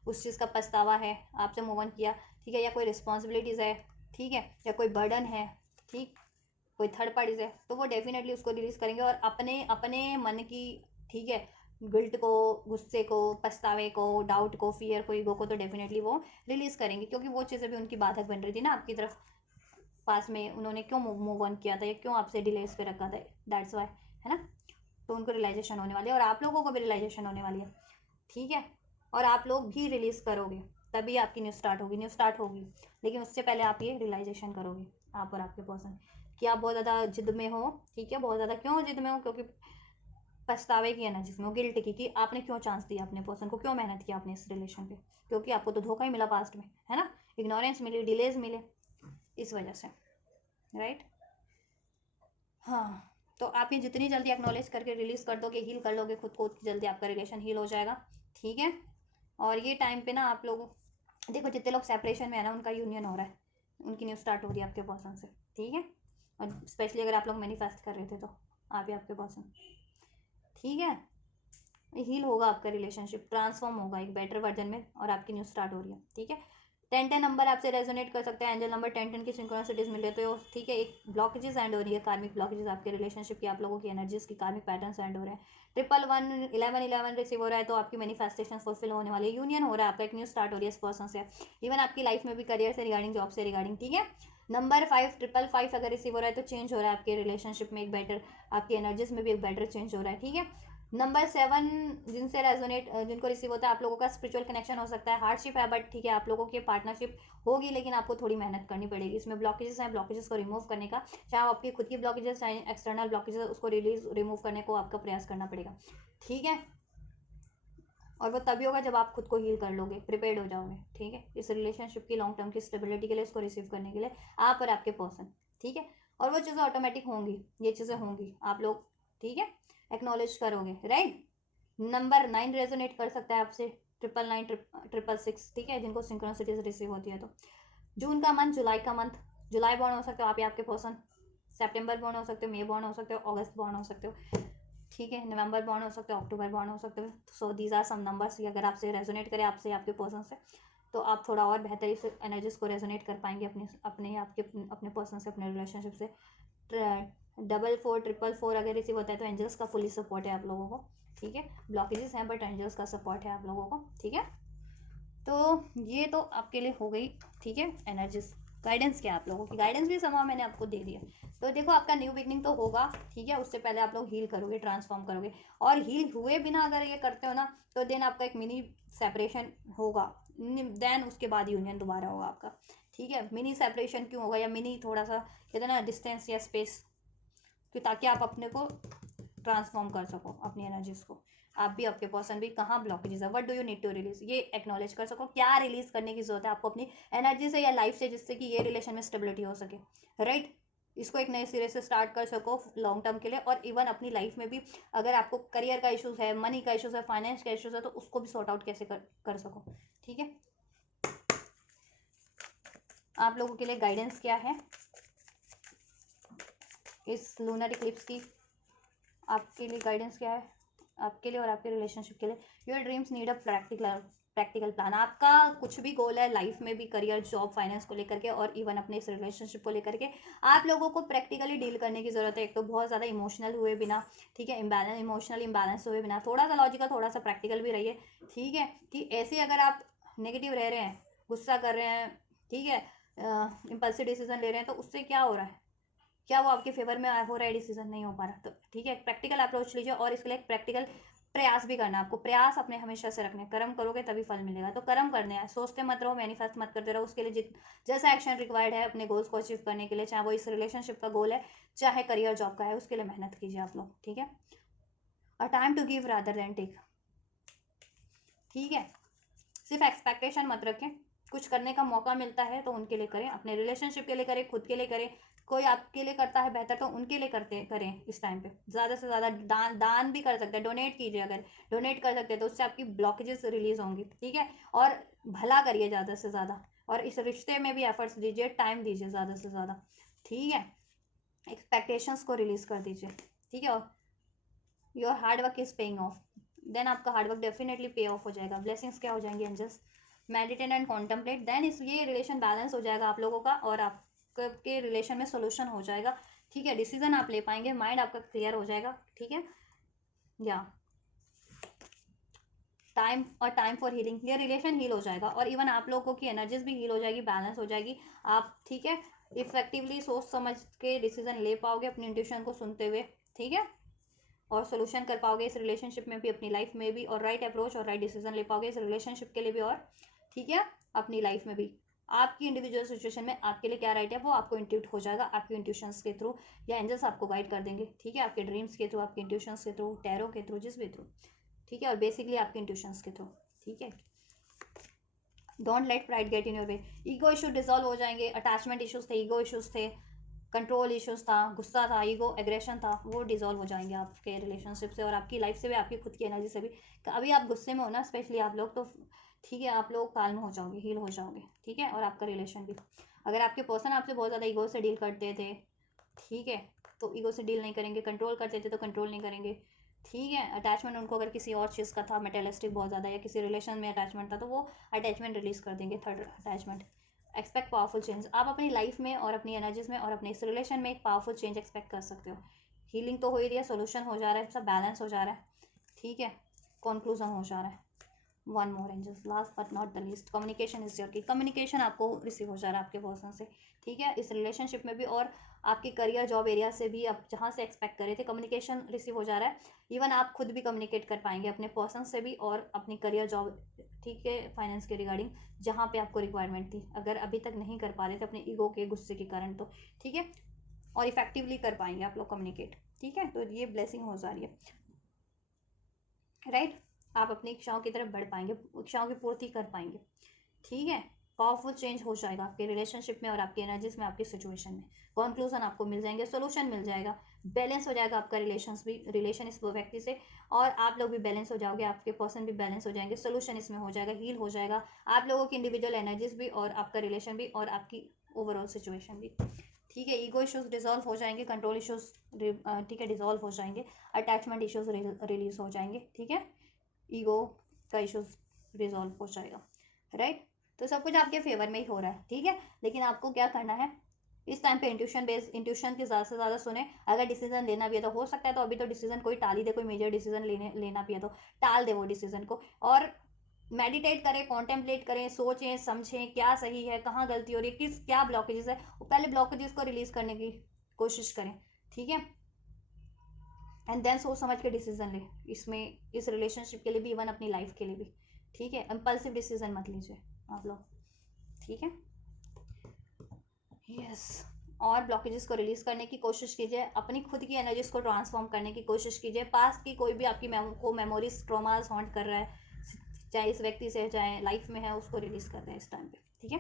उस चीज़ का पछतावा है, आपसे मूव ऑन किया, ठीक है, या कोई रिस्पॉन्सिबिलिटीज़ है, ठीक है, या कोई बर्डन है, ठीक, कोई थर्ड पार्टीज है, तो वो डेफिनेटली उसको रिलीज करेंगे और अपने अपने मन की, ठीक है, गिल्ट को, गुस्से को, पछतावे को, डाउट को, फियर को, ईगो को तो डेफिनेटली वो रिलीज करेंगे, क्योंकि वो चीज़ें भी उनकी बाधक बन रही थी ना आपकी तरफ। पास में उन्होंने क्यों मूव ऑन किया था या क्यों आपसे डिलेस पे रखा था, दैट्स वाई, है ना। तो उनको रियलाइजेशन होने वाली है और आप लोगों को भी रियलाइजेशन होने वाली है, ठीक है। और आप लोग भी रिलीज करोगे, तभी आपकी न्यूज़ स्टार्ट होगी, न्यूज़ स्टार्ट होगी, लेकिन उससे पहले आप ये रियलाइजेशन करोगे, आप और आपके पर्सन, कि आप बहुत ज़्यादा जिद में हो, ठीक है, बहुत ज़्यादा क्यों जिद में हो, क्योंकि पछतावे की एनर्जी में हो, गिल्ट की, कि आपने क्यों चांस दिया अपने पर्सन को, क्यों मेहनत किया आपने इस रिलेशन पे, क्योंकि आपको तो धोखा ही मिला पास्ट में, है ना, इग्नोरेंस मिली, डिलेज मिले, इस वजह से, राइट। हाँ, तो आप ये जितनी जल्दी एक्नॉलेज करके रिलीज कर दोगे, हील कर लोगे खुद को, उतनी जल्दी आपका रिलेशन हील हो जाएगा, ठीक है। और ये टाइम पे ना आप लोग देखो, जितने लोग सेपरेशन में है ना, उनका यूनियन हो रहा है, उनकी न्यूज़ स्टार्ट हो रही है आपके पर्सन से, ठीक है। और स्पेशली अगर आप लोग मैनिफेस्ट कर रहे थे तो आप ही आपके पर्सन, ठीक है, हील होगा आपका रिलेशनशिप, ट्रांसफॉर्म होगा एक बेटर वर्जन में, और आपकी न्यूज़ स्टार्ट हो रही है, ठीक है। 10-10 नंबर आपसे रेजोनेट कर सकता है, एंजल नंबर 10-10 की सिंक्रोनिसिटीज मिल रही है, तो ठीक है, एक ब्लॉकेजेस एंड हो रही है, कार्मिक ब्लॉकेजेस आपके रिलेशनशिप की, आप लोगों की एनर्जीज की कार्मिक पैटर्न्स एंड हो रहे हैं। 111 रिसीव हो रहा है, तो आपकी मैनिफेस्टेशन फुलफिल होने वाली है, यूनियन हो रहा है आपका, एक न्यूज़ स्टार्ट हो रही है इस पर्सन से, इवन आपकी लाइफ में भी करियर से रिगार्डिंग, जॉब से रिगार्डिंग, ठीक है। नंबर 5 अगर रिसीव हो रहा है तो चेंज हो रहा है आपके रिलेशनशिप में, एक बेटर, आपकी एनर्जीज में भी एक बेटर चेंज हो रहा है, ठीक है। नंबर 7 जिनसे रेजोनेट, जिनको रिसीव होता है, आप लोगों का स्पिरिचुअल कनेक्शन हो सकता है, हार्डशिप है, बट ठीक है, आप लोगों की पार्टनरशिप होगी, लेकिन आपको थोड़ी मेहनत करनी पड़ेगी, इसमें ब्लॉकेजेस हैं, ब्लॉकेजेस को रिमूव करने का, चाहे आपकी खुद की ब्लॉकेजेस चाहे एक्सटर्नल ब्लॉकेजेस, उसको रिमूव करने को आपका प्रयास करना पड़ेगा, ठीक है। और वो तभी होगा जब आप खुद को हील कर लोगे, प्रिपेयर्ड हो जाओगे, ठीक है, इस रिलेशनशिप की लॉन्ग टर्म की स्टेबिलिटी के लिए, इसको रिसीव करने के लिए, आप और आपके पर्सन, ठीक है। और वो चीज़ें ऑटोमेटिक होंगी, ये चीज़ें होंगी, आप लोग, ठीक है, एक्नॉलेज करोगे, राइट। नंबर 9 रेजोनेट कर सकता है आपसे, 999 666, ठीक है, जिनको सिंक्रोनिसिटीज रिसीव होती है, तो जून का मंथ, जुलाई का मंथ, जुलाई बॉर्न हो सकते हो आप या आपके पर्सन, सितंबर बॉर्न हो सकते हो, मई बॉर्न हो सकते हो, अगस्त बॉर्न हो सकते हो, ठीक है, नवंबर बॉर्न हो सकते हो, अक्टूबर बॉर्न हो सकते हो, so these are some numbers, अगर आपसे रेजोनेट करे, आपसे आपके पर्सन से, तो आप थोड़ा और बेहतरी से एनर्जीज को रेजोनेट कर पाएंगे अपने अपने आपके अपने पर्सन से, अपने रिलेशनशिप से। 444 अगर रिसीव होता है तो एंजल्स का फुली सपोर्ट है आप लोगों को, ठीक है, ब्लॉकेजेस हैं बट एंजल्स का सपोर्ट है आप लोगों को, ठीक है। तो ये तो आपके लिए हो गई, ठीक है, एनर्जीज, गाइडेंस क्या आप लोगों की, गाइडेंस भी समा मैंने आपको दे दिया। तो देखो, आपका न्यू बिगनिंग तो होगा, ठीक है, उससे पहले आप लोग हील करोगे, ट्रांसफॉर्म करोगे, और हील हुए बिना अगर ये करते हो ना, तो देन आपका एक मिनी सेपरेशन होगा, देन उसके बाद यूनियन दोबारा होगा आपका, ठीक है। मिनी सेपरेशन क्यों होगा, या मिनी थोड़ा सा कहते हैं ना डिस्टेंस या स्पेस, कि ताकि आप अपने को ट्रांसफॉर्म कर सको, अपनी एनर्जीज को, आप भी आपके पर्सन भी, कहाँ ब्लॉकेजेस है, what do you need to release, ये एक्नॉलेज कर सको, क्या रिलीज करने की जरूरत है आपको अपनी एनर्जी से या लाइफ से, जिससे कि ये रिलेशन में स्टेबिलिटी हो सके, राइट। इसको एक नए सिरे से स्टार्ट कर सको लॉन्ग टर्म के लिए, और इवन अपनी लाइफ में भी अगर आपको करियर का इशूज़ है, मनी का इशूज़ है, फाइनेंस का इशूज़ है, तो उसको भी सॉर्ट आउट कैसे कर सको, ठीक है। आप लोगों के लिए गाइडेंस क्या है इस लूनर इक्लिप्स की, आपके लिए गाइडेंस क्या है, आपके लिए और आपके रिलेशनशिप के लिए। Your dreams need a practical plan, आपका कुछ भी गोल है लाइफ में भी, करियर, जॉब, फाइनेंस को लेकर के, और इवन अपने इस रिलेशनशिप को लेकर के, आप लोगों को प्रैक्टिकली डील करने की ज़रूरत है। एक तो बहुत ज़्यादा इमोशनल हुए बिना, ठीक है, इमोशनल इम्बैलेंस हुए बिना, थोड़ा सा लॉजिकल, थोड़ा सा प्रैक्टिकल भी रहिए, ठीक है। कि ऐसे अगर आप नेगेटिव रह रहे हैं, गुस्सा कर रहे हैं, ठीक है, इम्पल्सिव डिसीजन ले रहे हैं, तो उससे क्या हो रहा है, क्या वो आपके फेवर में हो रहा है, डिसीजन नहीं हो पा रहा, तो ठीक है, प्रैक्टिकल अप्रोच लीजिए, और इसके लिए एक प्रैक्टिकल प्रयास भी करना है आपको, प्रयास अपने हमेशा से रखने, कर्म करोगे तभी फल मिलेगा, तो कर्म करने हैं, सोचते मत रहो, मैनिफेस्ट मत करते रहो, उसके लिए जैसा एक्शन रिक्वायर्ड है अपने गोल्स को अचीव करने के लिए, चाहे वो इस रिलेशनशिप का गोल है, चाहे करियर जॉब का है, उसके लिए मेहनत कीजिए आप लोग, ठीक है। और time to give rather than take, ठीक है, सिर्फ एक्सपेक्टेशन मत रखें, कुछ करने का मौका मिलता है तो उनके लिए करें, अपने रिलेशनशिप के लिए करें, खुद के लिए करें, कोई आपके लिए करता है बेहतर तो उनके लिए करते करें, इस टाइम पे ज़्यादा से ज़्यादा दान भी कर सकते हैं, डोनेट कीजिए, अगर डोनेट कर सकते हैं तो उससे आपकी ब्लॉकेजेस रिलीज होंगी, ठीक है। और भला करिए ज़्यादा से ज़्यादा, और इस रिश्ते में भी एफर्ट्स दीजिए, टाइम दीजिए ज़्यादा से ज़्यादा, ठीक है, एक्सपेक्टेशंस को रिलीज कर दीजिए, ठीक है। और your hard work is paying off, then आपका hard work definitely pay off हो जाएगा, ब्लेसिंग्स क्या हो जाएंगी angels, meditate and contemplate, then इस ये रिलेशन बैलेंस हो जाएगा आप लोगों का, और आपके रिलेशन में सोल्यूशन हो जाएगा, ठीक है। डिसीजन आप ले पाएंगे, माइंड आपका क्लियर हो जाएगा, ठीक है। या टाइम फॉर हीलिंग, ये रिलेशन हील हो जाएगा, और इवन आप लोगों की एनर्जीज भी हील हो जाएगी, बैलेंस हो जाएगी आप, ठीक है। इफेक्टिवली सोच समझ के डिसीजन ले पाओगे अपनी इंट्यूशन को सुनते हुए, ठीक है, और सोल्यूशन कर पाओगे इस रिलेशनशिप में भी, अपनी लाइफ में भी, और राइट अप्रोच और राइट डिसीजन ले पाओगे इस रिलेशनशिप के लिए भी, और ठीक है अपनी लाइफ में भी। आपकी इंडिविजुअल सिचुएशन में आपके लिए क्या राइट है वो आपको इंट्यूट हो जाएगा आपके इंट्यूशंस के थ्रू, या एंजल्स आपको गाइड कर देंगे, ठीक है, आपके ड्रीम्स के थ्रू, आपके इंट्यूशंस के थ्रू, टैरो के थ्रू, जिस भी थ्रू, ठीक है, और बेसिकली आपके इंट्यूशंस के थ्रू, ठीक है। Don't let pride get in your way, ego issue dissolve हो जाएंगे, अटैचमेंट इश्यूज थे, ईगो इश्यूज थे, कंट्रोल इश्यूज था, गुस्सा था, ईगो एग्रेशन था, वो डिजॉल्व हो जाएंगे आपके रिलेशनशिप से और आपकी लाइफ से भी, आपकी खुद की एनर्जी से भी। अभी आप गुस्से में हो ना स्पेशली आप लोग, तो ठीक है आप लोग काल्म हो जाओगे, हील हो जाओगे, ठीक है, और आपका रिलेशन भी। अगर आपके पर्सन आपसे बहुत ज़्यादा ईगो से डील करते थे, ठीक है, तो ईगो से डील नहीं करेंगे, कंट्रोल करते थे तो कंट्रोल नहीं करेंगे, ठीक है। अटैचमेंट उनको अगर किसी और चीज़ का था, मेटेलिस्टिक बहुत ज़्यादा, या किसी रिलेशन में अटैचमेंट था, तो वो अटैचमेंट रिलीज कर देंगे, third attachment. Expect powerful change, आप अपनी लाइफ में और अपनी एनर्जीज में और अपने इस रिलेशन में एक पावरफुल चेंज एक्सपेक्ट कर सकते हो। हीलिंग तो हो ही रही है, सोल्यूशन हो जा रहा है, सब बैलेंस हो जा रहा है, ठीक है, कंक्लूजन हो जा रहा है। One more angels, last but not the least, communication is your key, communication आपको रिसीव हो जा रहा है आपके पर्सन से, ठीक है, इस रिलेशनशिप में भी, और आपके करियर जॉब एरिया से भी, आप जहाँ से एक्सपेक्ट करे थे कम्युनिकेशन रिसीव हो जा रहा है। इवन आप खुद भी कम्युनिकेट कर पाएंगे अपने पर्सन से भी, और अपनी करियर जॉब, ठीक है, फाइनेंस के रिगार्डिंग, जहाँ पे आपको रिक्वायरमेंट थी, अगर अभी तक नहीं कर पा रहे थे अपने ईगो के गुस्से के कारण, तो ठीक है, और इफेक्टिवली कर पाएंगे आप लोग कम्युनिकेट, ठीक है, तो ये ब्लेसिंग हो जा रही है, राइट। आप अपनी इच्छाओं की तरफ बढ़ पाएंगे, इच्छाओं की पूर्ति कर पाएंगे, ठीक है। पावरफुल चेंज हो जाएगा आपके रिलेशनशिप में और आपकी एनर्जीज में, आपकी सिचुएशन में, कंक्लूजन आपको मिल जाएंगे, सोल्यूशन मिल जाएगा, बैलेंस हो जाएगा आपका रिलेशन इस व्यक्ति से, और आप लोग भी बैलेंस हो जाओगे, आपके पर्सन भी बैलेंस हो जाएंगे, सोल्यूशन इसमें हो जाएगा, हील हो जाएगा आप लोगों की इंडिविजुअल एनर्जीज भी, और आपका रिलेशन भी, और आपकी ओवरऑल सिचुएशन भी, ठीक है। ईगो इश्यूज डिजॉल्व हो जाएंगे, कंट्रोल इश्यूज, ठीक है, डिजॉल्व हो जाएंगे, अटैचमेंट इश्यूज रिलीज हो जाएंगे, ठीक है, ईगो का इश्यूज रिजॉल्व हो जाएगा, राइट। तो सब कुछ आपके फेवर में ही हो रहा है, ठीक है, लेकिन आपको क्या करना है इस टाइम पे, इंट्यूशन की ज़्यादा से ज़्यादा सुने। अगर डिसीजन लेना भी है तो हो सकता है तो अभी तो डिसीजन कोई टाल ही दे, कोई मेजर डिसीजन लेना भी है तो टाल दे वो डिसीजन को, और मेडिटेट करें, कॉन्टेम्पलेट करें, सोचें समझें क्या सही है, कहाँ गलती हो रही है, क्या ब्लॉकेजेस है, पहले ब्लॉकेजेस को रिलीज करने की कोशिश करें, ठीक है, एंड देन सोच समझ के डिसीजन ले, इसमें इस रिलेशनशिप के लिए भी, इवन अपनी लाइफ के लिए भी, ठीक है। इम्पल्सिव डिसीजन मत लीजिए आप लोग, ठीक है, यस। और ब्लॉकेजेस को रिलीज करने की कोशिश कीजिए, अपनी खुद की एनर्जीज को ट्रांसफॉर्म करने की कोशिश कीजिए, पास्ट की कोई भी आपकी मेमोरीज ट्रॉमास हॉन्ट कर रहा है, चाहे इस व्यक्ति से चाहे लाइफ में है, उसको रिलीज कर रहे हैं इस टाइम पे, ठीक है,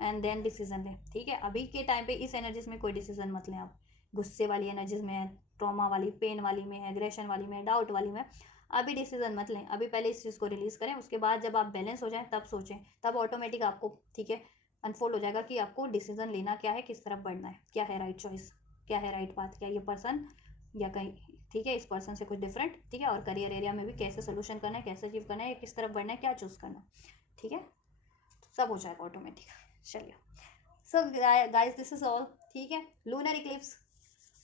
एंड देन डिसीजन लें, ठीक है। अभी के टाइम पे इस एनर्जीज में कोई डिसीजन मत लें आप, गुस्से वाली एनर्जीज में है, ट्रॉमा वाली, पेन वाली में है, एग्रेशन वाली में, डाउट वाली में, अभी डिसीजन मत लें, अभी पहले इस चीज़ को रिलीज करें, उसके बाद जब आप बैलेंस हो जाए तब सोचें, तब ऑटोमेटिक आपको, ठीक है, अनफोल्ड हो जाएगा कि आपको डिसीजन लेना क्या है, किस तरफ बढ़ना है, क्या है राइट चॉइस, क्या है राइट बात, क्या ये पर्सन या कहीं, ठीक है, इस पर्सन से कुछ डिफरेंट, ठीक है, और करियर एरिया में भी कैसे सोल्यूशन करना है, कैसे अचीव करना है, किस तरफ बढ़ना है, क्या चूज़ करना है, ठीक है, सब हो जाएगा ऑटोमेटिक। चलिए, so guys this is all, ठीक है। Lunar Eclipse,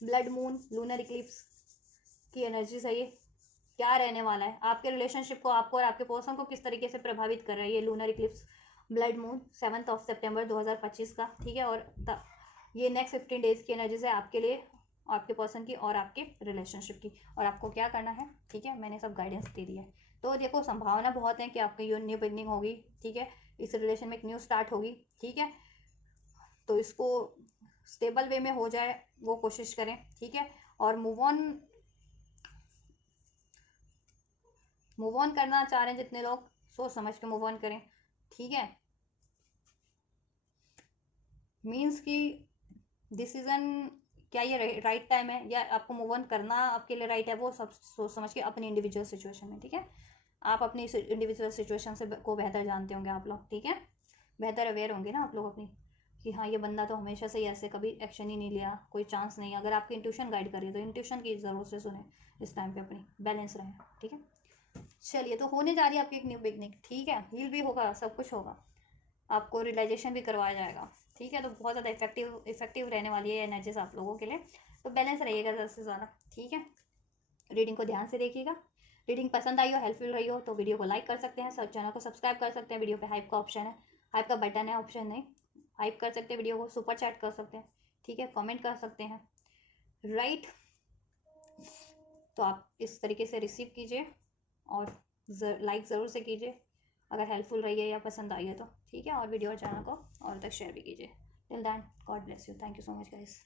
blood moon, lunar Eclipse की एनर्जी है ये, क्या रहने वाला है आपके रिलेशनशिप को, आपको और आपके पर्सन को किस तरीके से प्रभावित कर रहा है ये लूनर इक्लिप्स, ब्लड मून 7 सितंबर 2025 का, ठीक है, और ये नेक्स्ट 15 डेज की एनर्जीज है आपके लिए, आपके पर्सन की और आपके रिलेशनशिप की, और आपको क्या करना है, ठीक है, मैंने सब गाइडेंस दे दिया है। तो देखो संभावना बहुत है कि आपकी न्यू बिगनिंग होगी, ठीक है, इस रिलेशन में एक न्यू स्टार्ट होगी, ठीक है, तो इसको स्टेबल वे में हो जाए वो कोशिश करें, ठीक है, और मूव ऑन करना चाह रहे हैं जितने लोग, सोच समझ के मूव ऑन करें, ठीक है, मीन्स कि डिसीजन क्या ये राइट टाइम है, या आपको मूव ऑन करना आपके लिए राइट है, वो सब सोच समझ के अपनी इंडिविजुअल सिचुएशन में, ठीक है, आप अपनी इंडिविजुअल सिचुएशन से को बेहतर जानते होंगे आप लोग, ठीक है, बेहतर अवेयर होंगे ना आप लोग अपनी, कि हाँ ये बंदा तो हमेशा से ही ऐसे कभी एक्शन ही नहीं लिया, कोई चांस नहीं, अगर आपकी इंट्यूशन गाइड करिए तो इंट्यूशन की ज़रूर से सुने इस टाइम पे, अपनी बैलेंस रहें, ठीक है। चलिए, तो होने जा रही है आपकी एक न्यू बिगनिंग, ठीक है, हील भी होगा, सब कुछ होगा, आपको रियलाइजेशन भी करवाया जाएगा, ठीक है। तो बहुत ज़्यादा इफेक्टिव रहने वाली है एनर्जीज आप लोगों के लिए। तो बैलेंस रहिएगा ज़्यादा से ज़्यादा, ठीक है। रीडिंग को ध्यान से देखिएगा। रीडिंग पसंद आई हो, हेल्पफुल रही हो, तो वीडियो को लाइक कर सकते हैं, सब चैनल को सब्सक्राइब कर सकते हैं। वीडियो पे हाइप का ऑप्शन है, हाइप का बटन है, ऑप्शन नहीं, हाइप कर सकते हैं वीडियो को, सुपर चैट कर सकते हैं, ठीक है, कमेंट कर सकते हैं, राइट। तो आप इस तरीके से रिसीव कीजिए और लाइक ज़रूर से कीजिए अगर हेल्पफुल रही है या पसंद आई है तो, ठीक है। और वीडियो और चैनल को और तक शेयर भी कीजिए। Till then, God bless you, thank you so much guys.